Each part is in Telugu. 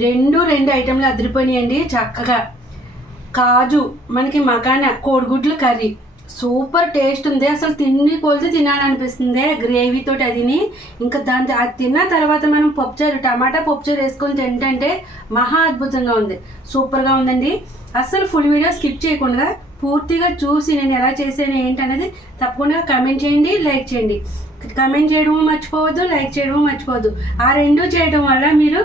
రెండు రెండు ఐటెంలు అదిరిపోయినాయండి చక్కగా. కాజు మనకి మకాన కోడిగుడ్లు కర్రీ. సూపర్ టేస్ట్ ఉంది. అసలు తిండి కొలితే తినాలనిపిస్తుంది గ్రేవీ తోటి అదిని ఇంకా దాని అది తిన్న తర్వాత మనం పప్పుచారు టమాటా పప్పుచారు వేసుకొని తింటంటే మహా అద్భుతంగా ఉంది. సూపర్గా ఉందండి. అసలు ఫుల్ వీడియో స్కిప్ చేయకుండా పూర్తిగా చూసి నేను ఎలా చేశాను ఏంటి అనేది తప్పకుండా కమెంట్ చేయండి లైక్ చేయండి. కమెంట్ చేయడము మర్చిపోవద్దు లైక్ చేయడము మర్చిపోవద్దు. ఆ రెండు చేయడం వల్ల మీరు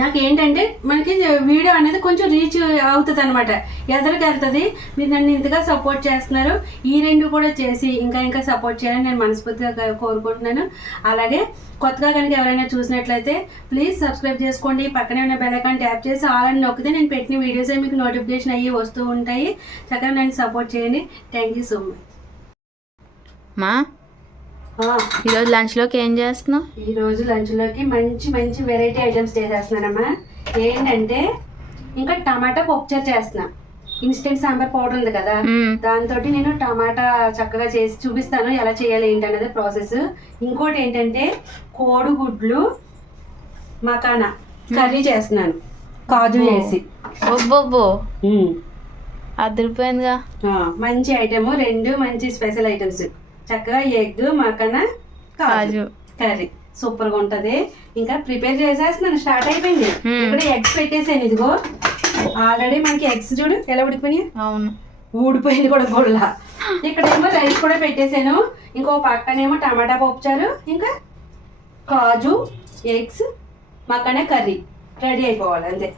నాకు ఏంటంటే మనకి వీడియో అనేది కొంచెం రీచ్ అవుతుంది అనమాట ఎదరికి వెళ్తుంది మీరు నన్ను ఇంతగా సపోర్ట్ చేస్తున్నారు. ఈ రెండు కూడా చేసి ఇంకా ఇంకా సపోర్ట్ చేయాలని నేను మనస్ఫూర్తిగా కోరుకుంటున్నాను. అలాగే కొత్తగా కనుక ఎవరైనా చూసినట్లయితే ప్లీజ్ సబ్స్క్రైబ్ చేసుకోండి. పక్కనే ఉన్న బెల్ ఐకాన్ ట్యాప్ చేసి ఆల్ అని నొక్కితే నేను పెట్టిన వీడియోసే మీకు నోటిఫికేషన్ అయ్యి వస్తూ ఉంటాయి. చక్కగా నన్ను సపోర్ట్ చేయండి. థ్యాంక్ యూ సో మచ్ మా ఈరోజు లంచ్లోకి ఏం చేస్తున్నావు? ఈ రోజు లంచ్లోకి మంచి మంచి వెరైటీ ఐటమ్స్ చేసేస్తున్నానమ్మా. ఏంటంటే ఇంకా టమాటా పప్పుచారు చేస్తున్నా. ఇన్స్టెంట్ సాంబార్ పౌడర్ ఉంది కదా. దాంతో నేను టమాటా చక్కగా చేసి చూపిస్తాను ఎలా చేయాలి ఏంటనేది ప్రాసెస్. ఇంకోటి ఏంటంటే కోడిగుడ్లు మకానా కర్రీ చేస్తున్నాను కాజు వేసి. ఒబ్బొబ్బో. అదిరిపోయిందిగా. మంచి ఐటమ్ రెండు మంచి స్పెషల్ ఐటమ్స్. చక్కగా ఎగ్ మకానా కాజు. కర్రీ. సూపర్గా ఉంటది. ఇంకా ప్రిపేర్ చేసేస్తున్నాను స్టార్ట్ అయిపోయింది. ఇక్కడ ఎగ్స్ పెట్టేసాను ఇదిగో. ఆల్రెడీ మనకి ఎగ్స్ చూడు ఎలా ఉడికిపోయినాయి. అవును. ఊడిపోయింది కూడా గుళ్ళ ఇక్కడేమో రైస్ కూడా పెట్టేశాను ఇంకో పక్కనేమో టమాటా పప్పుచారు ఇంకా కాజు ఎగ్స్ మకానే కర్రీ. రెడీ అయిపోవాలి అంతే.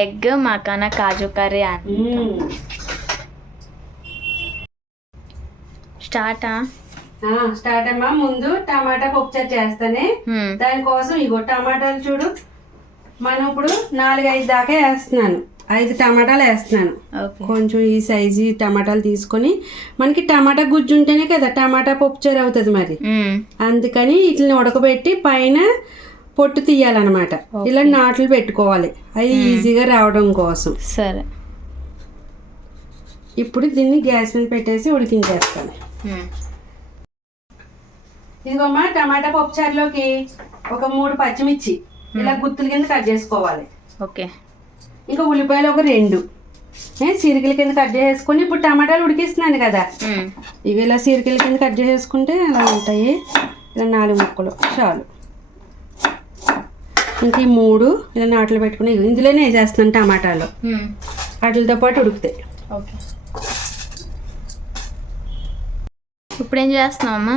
ఎగ్ మకానా కాజు కర్రీ అని మ్మ్. స్టార్టా? స్టార్ట్ అమ్మా. ముందు టమాటా పప్పుచారు చేస్తానే. దానికోసం ఇగో టమాటాలు చూడు. మనం ఇప్పుడు నాలుగైదు దాకా వేస్తున్నాను. ఐదు టమాటాలు వేస్తున్నాను. కొంచెం ఈ సైజు టమాటాలు తీసుకొని మనకి టమాటా గుజ్జు ఉంటేనే కదా టమాటా పప్పుచారు అవుతుంది మరి. అందుకని వీటిని ఉడకబెట్టి పైన పొట్టు తీయాలన్నమాట. ఇలా నాట్లు పెట్టుకోవాలి. అవి ఈజీగా రావడం కోసం. సరే. ఇప్పుడు దీన్ని గ్యాస్ మీద పెట్టేసి ఉడికించేస్తాను. ఇదిగోమ్మా టమాటా పప్పుచారులోకి ఒక మూడు పచ్చిమిర్చి. ఇలా గుత్తుల కింద కట్ చేసుకోవాలి. ఓకే. ఇంకా ఉల్లిపాయలు ఒక రెండు. సిరికల కింద కట్ చేసుకొని ఇప్పుడు టమాటాలు ఉడికిస్తున్నాను కదా. ఇవి ఇలా సిరికల కింద కట్ చేసుకుంటే అలా ఉంటాయి. ఇలా నాలుగు ముక్కలు చాలు. ఇంక ఈ మూడు ఇలా నాట్లు పెట్టుకుని ఇందులోనే వేసేస్తున్నాను టమాటాలు. వాటితో పాటు ఉడుకుతాయి. ఓకే ఇప్పుడు ఏం చేస్తున్నావమ్మా?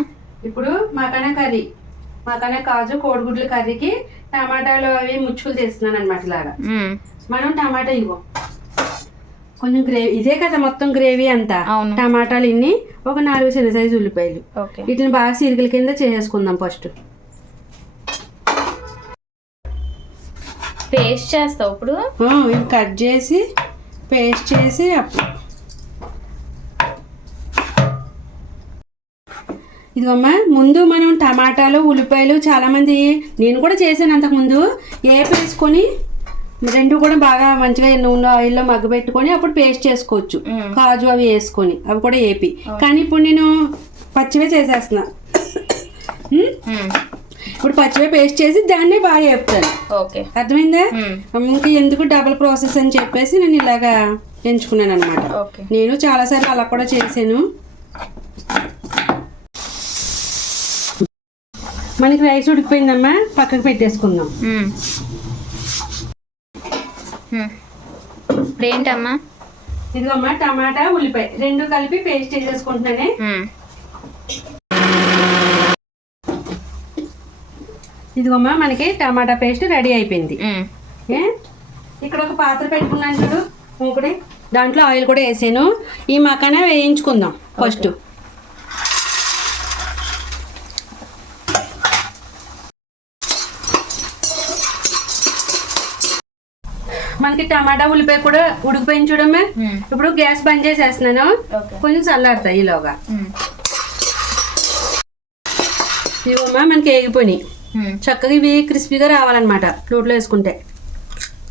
ఇప్పుడు మకానా కర్రీ. మకానా కాజు కోడిగుడ్ల కర్రీకి టమాటాలు అవి ముచ్చుకులు తీస్తున్నాను అనమాట ఇలాగా. మనం టమాటా ఇవ్వం. కొంచెం గ్రేవీ ఇదే కదా మొత్తం గ్రేవీ అంతా. టమాటాలు ఇన్ని ఒక నాలుగు చిన్న సైజు ఉల్లిపాయలు. వీటిని బాగా సిరికల కింద చేసేసుకుందాం ఫస్ట్. పేస్ట్ చేస్తావు ఇప్పుడు? ఇవి కట్ చేసి పేస్ట్ చేసి ఇదిగోమ్మా ముందు మనం టమాటాలు ఉల్లిపాయలు చాలామంది నేను కూడా చేశాను అంతకుముందు. ఏపి వేసుకొని రెండు కూడా బాగా మంచిగా నూనె ఆయిల్లో మగ్గబెట్టుకొని అప్పుడు పేస్ట్ చేసుకోవచ్చు. కాజు అవి వేసుకొని అవి కూడా ఏపి. కానీ ఇప్పుడు నేను పచ్చివే చేసేస్తున్నా. ఇప్పుడు పచ్చివే పేస్ట్ చేసి దాన్నే బాగా వేపుతాను ఓకే. అర్థమైందా. ఇంకా ఎందుకు డబుల్ ప్రాసెస్ అని చెప్పేసి నేను ఇలాగా ఎంచుకున్నాను అనమాట నేను చాలాసార్లు అలా కూడా చేశాను. మనకి రైస్ ఉడికిపోయిందమ్మా. పక్కకు పెట్టేసుకుందాం. ఇప్పుడు ఏంటమ్మా? ఇదిగోమ్మా టమాటా ఉల్లిపాయ. రెండు కలిపి పేస్ట్ చేసేసుకుంటున్నానే. మ్మ్. ఇదిగోమ్మా మనకి టమాటా పేస్ట్ రెడీ అయిపోయింది? ఇక్కడ ఒక పాత్ర పెట్టుకున్నాను చూడు ఇంకొకటి దాంట్లో ఆయిల్ కూడా వేసాను. ఈ మకాన వేయించుకుందాం ఫస్ట్. మనకి టమాటా ఉల్లిపాయ కూడా మ్మ్. ఇప్పుడు గ్యాస్ బంద్ చేసేస్తున్నాను. కొంచెం చల్లారుతాయి ఈలోగా. మ్మ్. ఇవమ్మా మనకి వేగిపోయినాయి. మ్మ్. చక్కగా ఇవి క్రిస్పీగా రావాలన్నమాట నోట్లో వేసుకుంటే.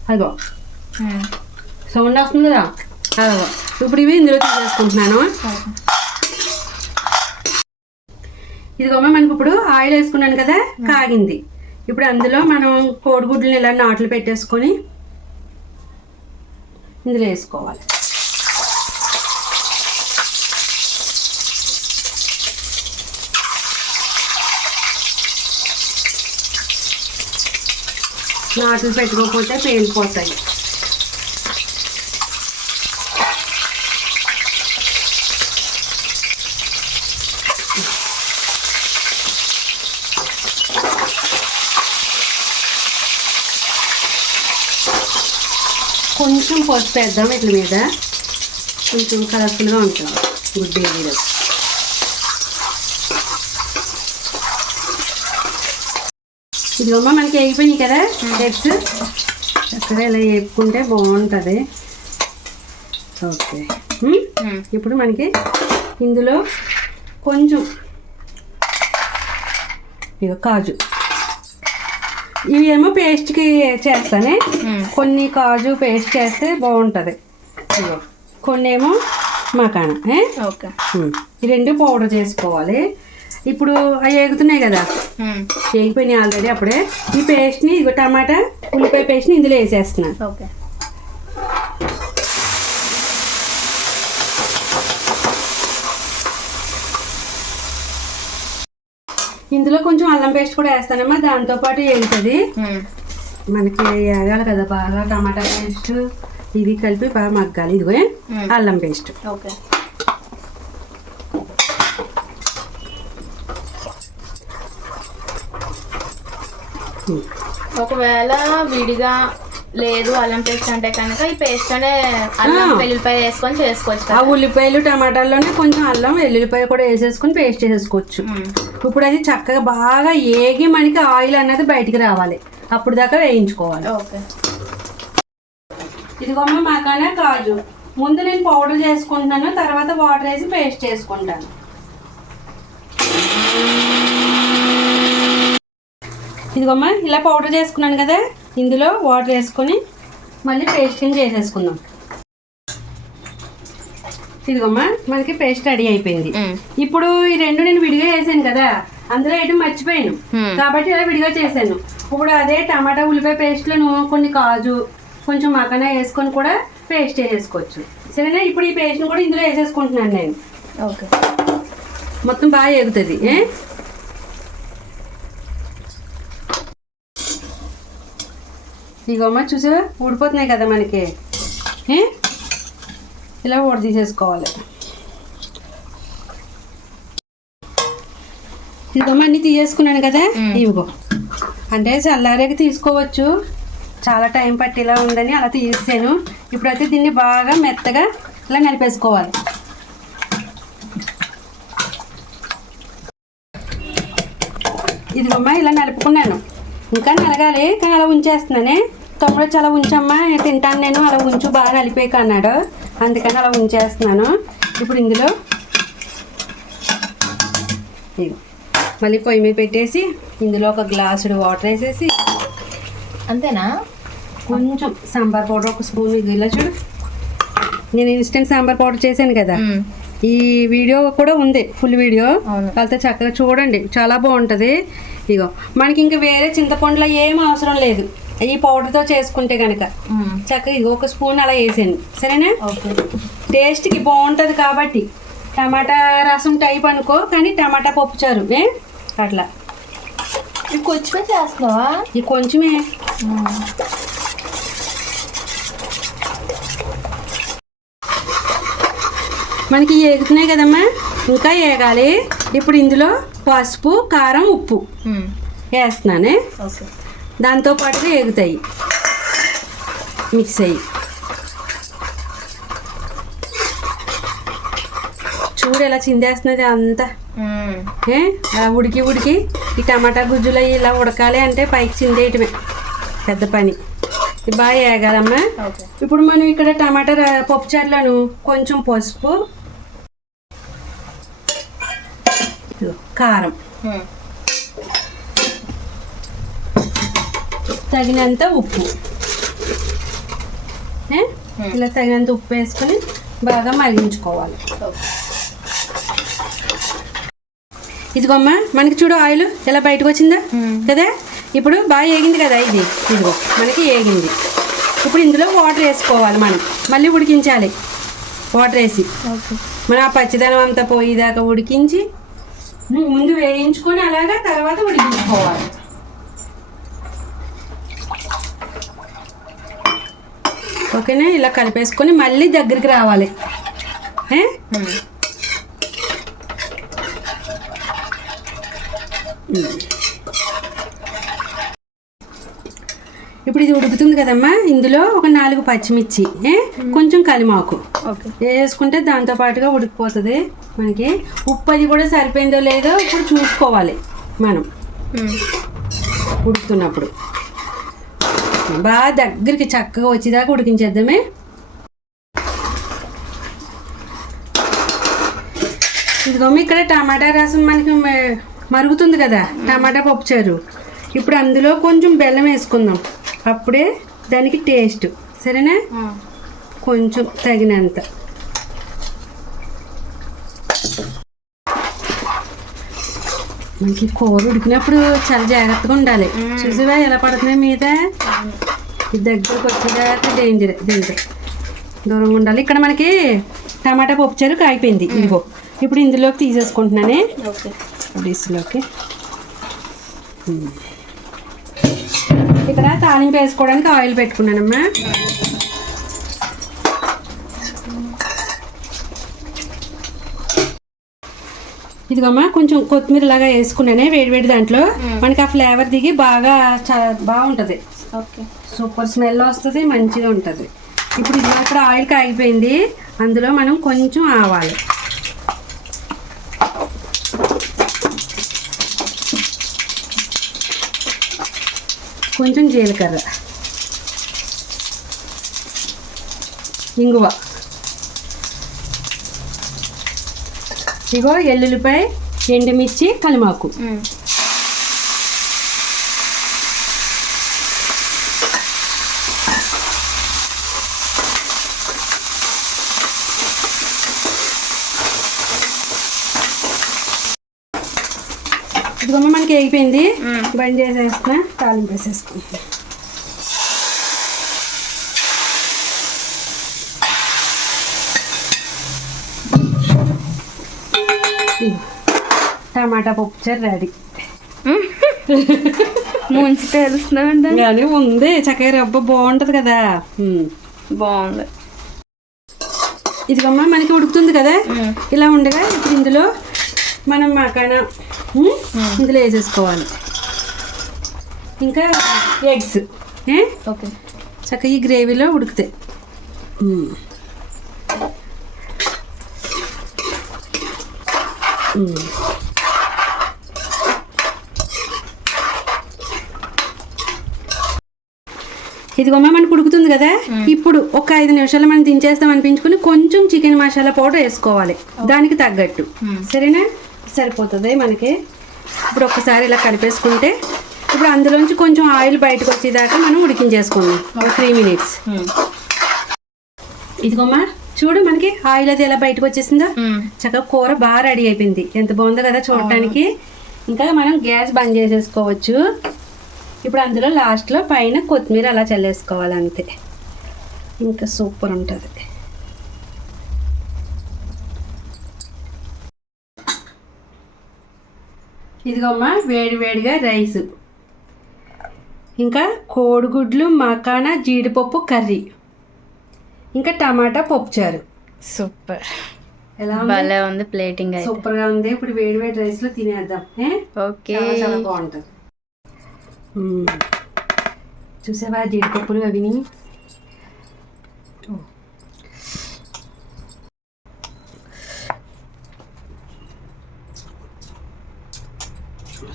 అదిగో. సౌండ్ వస్తుంది కదా? అదిగో. ఇప్పుడు ఇవి ఇందులో తీసేసుకుంటున్నాను. ఇదిగోమ్మా మనకి ఇప్పుడు ఆయిల్ వేసుకున్నాను కదా కాగింది. ఇప్పుడు అందులో మనం కోడిగుడ్లను ఇలా నాట్లు పెట్టేసుకొని ఇందులో వేసుకోవాలి. నాట్లు పెట్టుకోకపోతే పేలిపోతాయి. కొంచెం పసుపు వేద్దాం వీటి మీద. కొంచెం కలర్ఫుల్గా ఉంటుంది. గుడ్ బేబీలో ఇదిగోమ్మా మనకి అయిపోయినాయి కదా ఎగ్స్ చక్కగా ఇలా వేపుకుంటే బాగుంటుంది. Okay um, um. ఇప్పుడు మనకి ఇందులో కొంచెం ఇగో కాజు. ఇవి ఏమో పేస్ట్కి చేస్తానే. కొన్ని కాజు పేస్ట్ చేస్తే బాగుంటుంది. కొన్ని ఏమో మకాన. ఈ రెండు పౌడర్ చేసుకోవాలి. ఇప్పుడు అవి ఎగుతున్నాయి కదా. ఉమ్. వేగిపోయినాయి ఆల్రెడీ అప్పుడే. ఈ పేస్ట్ని ఇగో టమాటా ఉల్లిపాయ పేస్ట్ని ఇందులో వేసేస్తున్నాను ఇందులో కొంచెం అల్లం పేస్ట్ కూడా వేస్తానమ్మా దాంతోపాటు ఉమ్. మనకి వేగాలి కదా బాగా టమాటా పేస్ట్ ఇది కలిపి బాగా మగ్గాలి ఇదిగో. అల్లం పేస్ట్ ఓకే. ఒకవేళ విడిగా లేదు అల్లం పేస్ట్ అంటే కనుక ఈ పేస్ట్ అనే అల్లం. వెల్లుల్లిపాయ వేసుకొని చేసుకోవచ్చు ఆ ఉల్లిపాయలు టమాటాల్లోనే కొంచెం అల్లం వెల్లుల్లిపాయ కూడా వేసేసుకొని పేస్ట్ చేసేసుకోవచ్చు ఉమ్. ఇప్పుడు అది చక్కగా బాగా ఏగి మనకి ఆయిల్ అన్నది బయటికి రావాలి. అప్పుడు దాకా వేయించుకోవాలి. ఓకే. ఇదిగోమ్మ మకానే కాజు ముందు నేను పౌడర్ చేసుకుంటున్నాను తర్వాత వాటర్ వేసి పేస్ట్ చేసుకుంటాను. ఇదిగోమ్మ ఇలా పౌడర్ చేసుకున్నాను కదా ఇందులో వాటర్ వేసుకొని మళ్ళీ పేస్టింగ్ చేసేసుకుందాం. ఇదిగోమ్మ మనకి పేస్ట్ రెడీ అయిపోయింది. ఇప్పుడు ఈ రెండు నేను విడిగా వేసాను కదా అందులో వేయడం మర్చిపోయాను. కాబట్టి ఇలా విడిగా చేశాను. ఇప్పుడు అదే టమాటా ఉల్లిపాయ పేస్ట్లను కొన్ని కాజు కొంచెం మకానా వేసుకొని కూడా పేస్ట్ చేసేసుకోవచ్చు. సరేనా? ఇప్పుడు ఈ పేస్ట్ని కూడా ఇందులో వేసేసుకుంటున్నాను నేను. ఓకే. మొత్తం బాగా ఎగుతుంది ఇగోమ్మ చూసా ఊడిపోతున్నాయి కదా మనకి? ఇలా ఊడ తీసేసుకోవాలి ఇదిగోమ్మ అన్నీ తీసేసుకున్నాను కదా. ఇవిగో. అంటే చల్లారాక తీసుకోవచ్చు. చాలా టైం పట్టేలా ఉందని అలా తీసాను ఇప్పుడైతే దీన్ని బాగా మెత్తగా ఇలా నలిపేసుకోవాలి. ఇదిగమ్మా ఇలా నలుపుకున్నాను. ఇంకా నలగాలి కానీ అలా ఉంచేస్తున్నానే. తమ్ముడు చాలా ఉంచమ్మా నేను తింటాను నేను అలా ఉంచు బాగా నలిపేక అన్నాడు. అందుకని అలా ఉంచేస్తున్నాను ఇప్పుడు ఇందులో. మళ్ళీ పొయ్యి మీద పెట్టేసి ఇందులో ఒక గ్లాసుడు వాటర్ వేసేసి అంతేనా కొంచెం సాంబార్ పౌడర్ ఒక స్పూన్ ఇలా చూడు నేను ఇన్స్టెంట్ సాంబార్ పౌడర్ చేశాను కదా. ఈ వీడియో కూడా ఉంది ఫుల్ వీడియో. వాళ్ళతో చక్కగా చూడండి చాలా బాగుంటుంది ఇగో మనకి ఇంకా వేరే చింతపండులో ఏం అవసరం లేదు ఈ పౌడర్తో చేసుకుంటే కనుక. చక్కగా ఇగో ఒక స్పూన్ అలా వేసాను సరేనా? టేస్ట్కి బాగుంటుంది కాబట్టి. టమాటా రసం టైప్ అనుకో కానీ టమాటా పప్పు చారు ఏ? అట్లా. ఇది కొంచెమే చేస్తున్నావా? ఇది కొంచెమే. మనకి ఏగుతున్నాయి కదమ్మా? ఇంకా ఏగాలి. ఇప్పుడు ఇందులో పసుపు కారం ఉప్పు. వేస్తున్నానే. ఓకే. దాంతో పాటుగా ఏగుతాయి మిక్స్ అయ్యి. చూడు ఎలా చిందేస్తున్నది అంతా. ఉమ్. ఏ? అలా ఉడికి ఉడికి ఈ టమాటా గుజ్జులు అవి ఇలా ఉడకాలి అంటే పైకి చిందేయటమే. పెద్ద పని. బాగా ఓకే. ఇప్పుడు మనం ఇక్కడ టమాటా పప్పు చారులను కొంచెం పసుపు కారం. తగినంత ఉప్పు. ఏ? ఇలా తగినంత ఉప్పు వేసుకొని బాగా మరిగించుకోవాలి. ఇదిగోమ్మా మనకి చూడు ఆయిల్ ఎలా బయటకు వచ్చిందా? ఉమ్. కదా? ఇప్పుడు బాగా ఏగింది కదా ఇది. ఇదిగో మనకి ఏగింది. ఇప్పుడు ఇందులో వాటర్ వేసుకోవాలి మనం. మళ్ళీ ఉడికించాలి. వాటర్ వేసి. మనం ఆ పచ్చిదనం అంతా పోయేదాకా ఉడికించి ముందు వేయించుకొని అలాగా తర్వాత ఉడికించుకోవాలి. ఓకేనా? ఇలా కలిపేసుకొని మళ్ళీ దగ్గరికి రావాలి? ఇప్పుడు ఇది ఉడుకుతుంది కదమ్మా. ఇందులో ఒక నాలుగు పచ్చిమిర్చి? కొంచెం కలిమాకు. ఓకే. వేసుకుంటే దాంతో పాటుగా ఉడికిపోతుంది మనకి. ఉప్పు అది కూడా సరిపోయిందో లేదో ఇప్పుడు చూసుకోవాలి మనం. ఉడుకుతున్నప్పుడు. బాగా దగ్గరికి చక్కగా వచ్చేదాకా ఉడికించేద్దామే. ఇదిగోమ్మ ఇక్కడ టమాటా రసం మనకి మరుగుతుంది కదా టమాటా పప్పుచారు ఇప్పుడు అందులో కొంచెం బెల్లం వేసుకుందాం. అప్పుడే దానికి టేస్ట్. సరేనా? కొంచెం తగినంత. మనకి కూర ఉడికినప్పుడు చాలా జాగ్రత్తగా ఉండాలి. చూసావా ఎలా పడుతుంది మీద? దగ్గరకు వచ్చేదాకా డేంజర్ దీంట్లో దూరంగా ఉండాలి. ఇక్కడ మనకి టమాటా పప్పుచారు కాయిపోయింది ఇదిగో ఇప్పుడు ఇందులోకి తీసేసుకుంటున్నానే. డిస్లోకి ఇక్కడ తాలింపు వేసుకోవడానికి ఆయిల్ పెట్టుకున్నానమ్మా. ఇదిగమ్మా కొంచెం కొత్తిమీర లాగా వేసుకున్నానే వేడివేడి దాంట్లో. మనకి ఆ ఫ్లేవర్ దిగి బాగా బాగుంటుంది. ఓకే. సూపర్ స్మెల్ వస్తుంది మంచిగా ఉంటుంది. ఇప్పుడు ఇది ఇక్కడ ఆయిల్ కాగిపోయింది. అందులో మనం కొంచెం ఆవాలు. కొంచెం జీలకర్ర. ఇంగువ. ఇగో ఎల్లుల్లిపాయ ఎండుమిర్చి కలిమాకు ఇదిగోమ్మ మనకి అయిపోయింది బంద్ చేసేస్తున్నా తాలింపు వేసేసుకుంటున్నా టమాటా పప్పు చారు రెడీ ముంచి తెలుస్తుందండి. కానీ ఉంది చక్కగా రవ్వ బాగుంటుంది కదా. బాగుంది. ఇదిగమ్మా మనకి ఉడుకుతుంది కదా. ఇలా ఉండగా ఇప్పుడు ఇందులో మనం మకాన ఇందులో వేసేసుకోవాలి. ఇంకా ఎగ్స్ ఓకే. చక్కగా ఈ గ్రేవీలో ఉడుకుతాయి. ఉమ్. ఉమ్. ఇదిగోమ్మ మనకు ఉడుకుతుంది కదా? ఇప్పుడు ఒక ఐదు నిమిషాలు మనం దించేస్తాం అనిపించుకుని కొంచెం చికెన్ మసాలా పౌడర్ వేసుకోవాలి. దానికి తగ్గట్టు. సరేనా? సరిపోతుంది మనకి. ఇప్పుడు ఒక్కసారి ఇలా కలిపేసుకుంటే ఇప్పుడు అందులోంచి కొంచెం ఆయిల్ బయటకు వచ్చేదాకా మనం ఉడికించేసుకుందాం. ఒక త్రీ మినిట్స్. ఇదిగోమ్మా చూడు మనకి ఆయిల్ అది ఎలా బయటకు వచ్చేసిందో. చక్కగా కూర బాగా రెడీ అయిపోయింది. ఎంత బాగుందో కదా చూడటానికి. ఇంకా మనం గ్యాస్ బంద్ చేసేసుకోవచ్చు. ఇప్పుడు అందులో లాస్ట్లో పైన కొత్తిమీర అలా చల్లేసుకోవాలి అంతే ఇంకా సూపర్ ఉంటుంది. ఇదిగోమ్మా వేడి వేడిగా రైస్. ఇంకా కోడిగుడ్లు మకానా జీడిపప్పు కర్రీ. ఇంకా టమాటా పప్పుచారు. సూపర్. ఎలా ఉంది? ప్లేటింగ్ అయితే. సూపర్గా ఉంది. ఇప్పుడు వేడి వేడి రైస్లో తినేద్దాం? ఓకే. చాలా బాగుంటుంది. చూసావా జీడిపప్పులు అవిని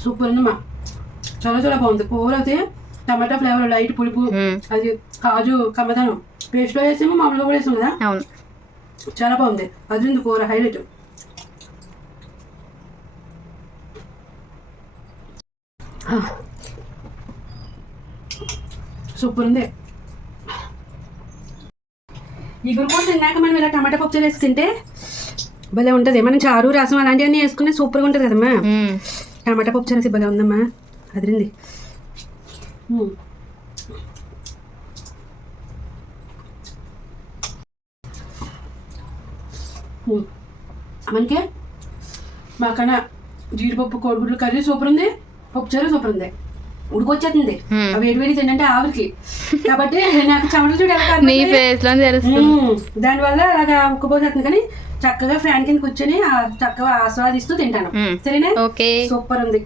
సూపర్ ఉందమ్మా చాలా చాలా బాగుంది కూర అయితే టమాటా ఫ్లేవర్ లైట్ పులుపు. అది కాజు కమ్మదనం పేస్ట్లో వేసేమో మామూలుగా కూడా వేసాం కదా చాలా బాగుంది అది ఉంది కూర హైలైట్ సూపర్ ఉంది ఇగురు కూడా తిన్నాక మనం ఇలా టమాటా పప్పు వేసి తింటే భలే ఉంటుంది. మనం చారు రసం అలాంటివన్నీ వేసుకుని సూపర్గా ఉంటుంది కదమ్మా. మ్మ్. టమాటా పప్పు చేసి భలే ఉందమ్మా. అదిరింది. మనకి మాకన్నా జీడిపప్పు కోడిగుడ్లు కర్రీ సూపర్ ఉంది పప్పుచారు సూపర్ ఉంది ఉడికొచ్చేస్తుంది వేడి వేడి తినంటే ఆవిరికి. కాబట్టి నాకు చెమటలు చూడు ఎలా నీ కారుతున్నాయి. ఫేస్లో తెలుస్తుంది. మ్మ్. దానివల్ల అలాగా ఉక్కపోతుంది కానీ చక్కగా ఫ్యాన్ కింద కూర్చొని చక్కగా ఆస్వాదిస్తూ తింటాను. సరేనా? సూపర్ ఉంది.